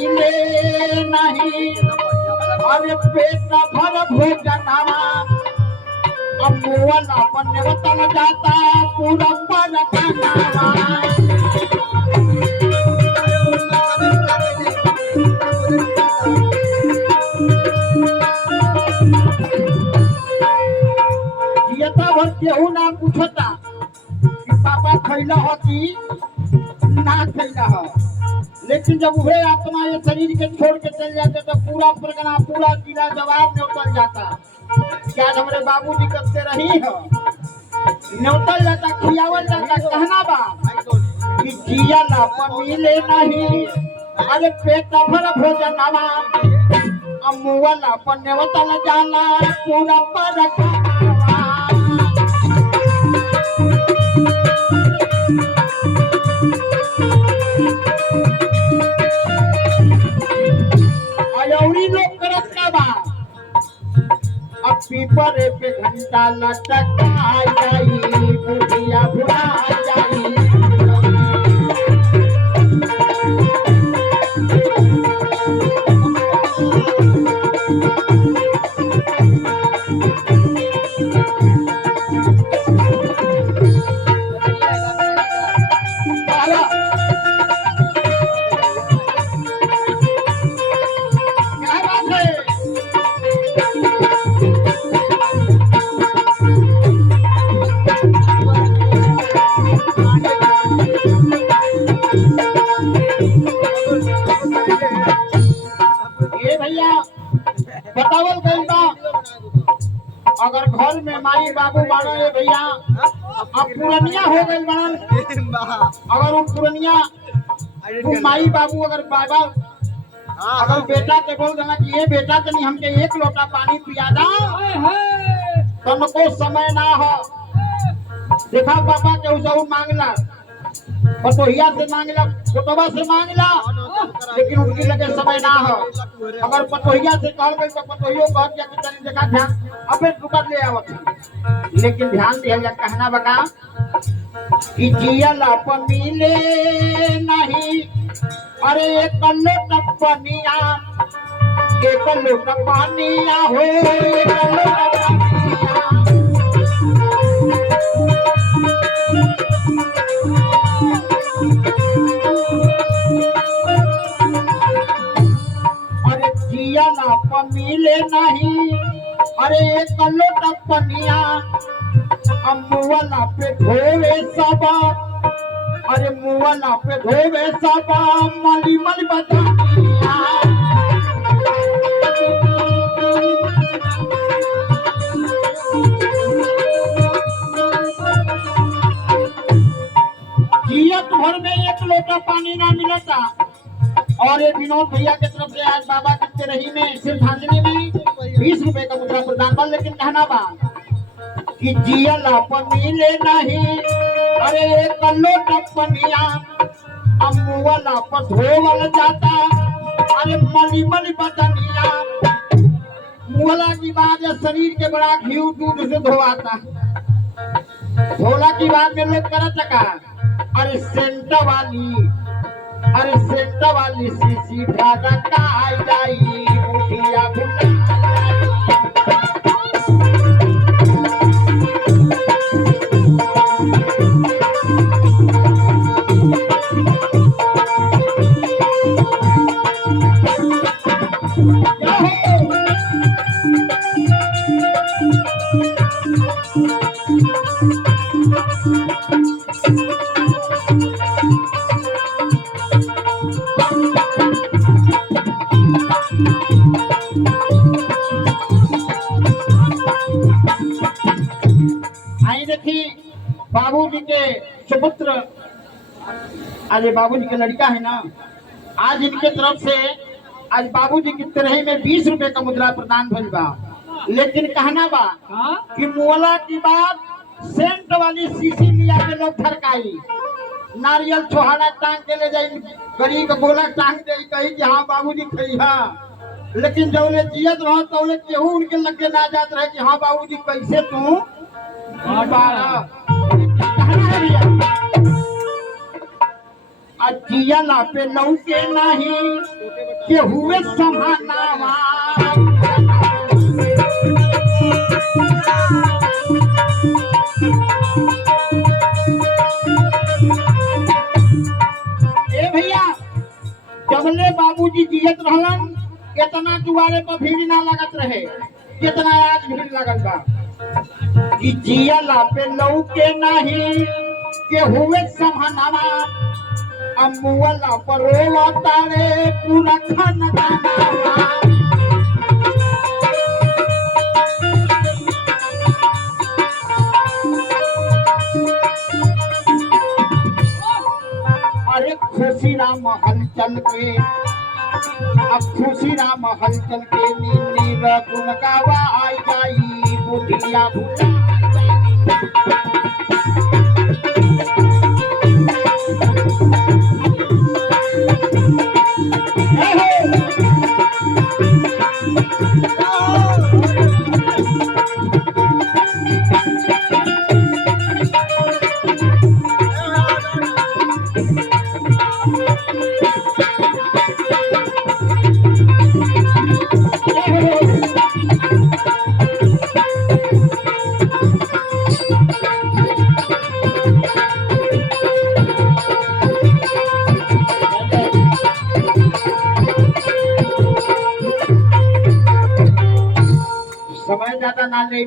मिले नहीं, अरे पेट भर भोजनवा अम्मुअला पन्ने वतन जाता पूरा पर खानावा। जियता भर केहू ना पूछता कि पापा खैला हो कि ना खैला हो, लेकिन जब वह आत्मा ये शरीर के छोड़ के चल जाते तो पूरा परगना पूरा जिला जवाब में उतर जाता। क्या हमारे बाबूजी करते रही हो, न्योतल जाता, खियावल जाता, कहना बा कि जिया ना पर मिले नहीं, अरे पेट भर भोजनवा अम्मुअला पर न्योतल जाला पूरा पर खानावा। अयौरी लोग करत का बा, अब पीपरे पे घंटा लटका जाई, बुढ़िया भुला जाई। बतावल गई बा, अगर घर में माई बाबू बाड़े रे भैया, अब पुरनिया हो गई बाड़न, अगर वो पुरनिया माई बाबू अगर बाबा अगर बेटा के बोल देना कि ये बेटा तनी हमके एक लोटा पानी पिया दा, तुमको समय ना हो। देखा पापा के उसे मांगला, पतोहिया से मांगला, पुतवा से मांगला, लेकिन उनकी लगे समय ना हो। अगर पतोहिया से कहल गई तो पतोहियो कह दिया कि तनी देखा ध्यान अबे रुका ले आवत, लेकिन ध्यान दिया जा कहना बका कि जियल अपन मिले नहीं, अरे एक लोट पनिया, एक लोट पानिया हो, एक लोट पानिया। ना मिले नहीं, अरे एक लोट पनिया अम्मुअला पे धोवे सबा, अरे मुअला पे धोवे सबा मली मली बदानिया। जियत भर में एक लोटा पानी ना मिलता। और ये विनोद भैया की तरफ से आज बाबा की रही में श्रद्धांजलि में 20 रुपए का मुद्रा प्रदान कर, लेकिन कहना बा कि जियल अपन मिले नहीं, अरे एक लोट पनिया अम्मुअला पर धोवल जाता, अरे मली मली बदनिया। मुअला की बात या शरीर के बड़ा घी दूध से धोवाता, धोला की बात में लोग करत का, अरे सेंट वाली, अरे सेंट वाली सीसी ढाका का आई जाई, बुढ़िया भुला बाबूजी के सुपुत्र, आज बाबूजी के लड़का है ना, आज इनके तरफ से आज बाबूजी की तरह में 20 रुपए का मुद्रा प्रदान भइल बा। लेकिन कहना बा कि मुअला की बात सेंट वाली शीशी लिया के लोग फरकाई, नारियल छोहाड़ा टांग के ले जाई, गरी का गोला टांग दे, कही कि हाँ बाबूजी खइहा। लेकिन जौले जियत रहो तौले केहू उनके लगे ना जात रहे कि हाँ बाबूजी कैसे तू जियला पे लौके नहीं के हुए समानावा ए भैया जबले बाबूजी जियत रहलन कितना दुआरे पर भीड़ ना लगत रहे कितना आज भीड़ लगल बा कि जियला पे लौके नहीं के हुए समानावा अमुअला परोला तारे पूरा खानदाना अरे खुशी राम हलचल के अब खुशी राम हलचल के नीनी गुण गावा आई जाई बुढ़िया बुढ़ा Hey!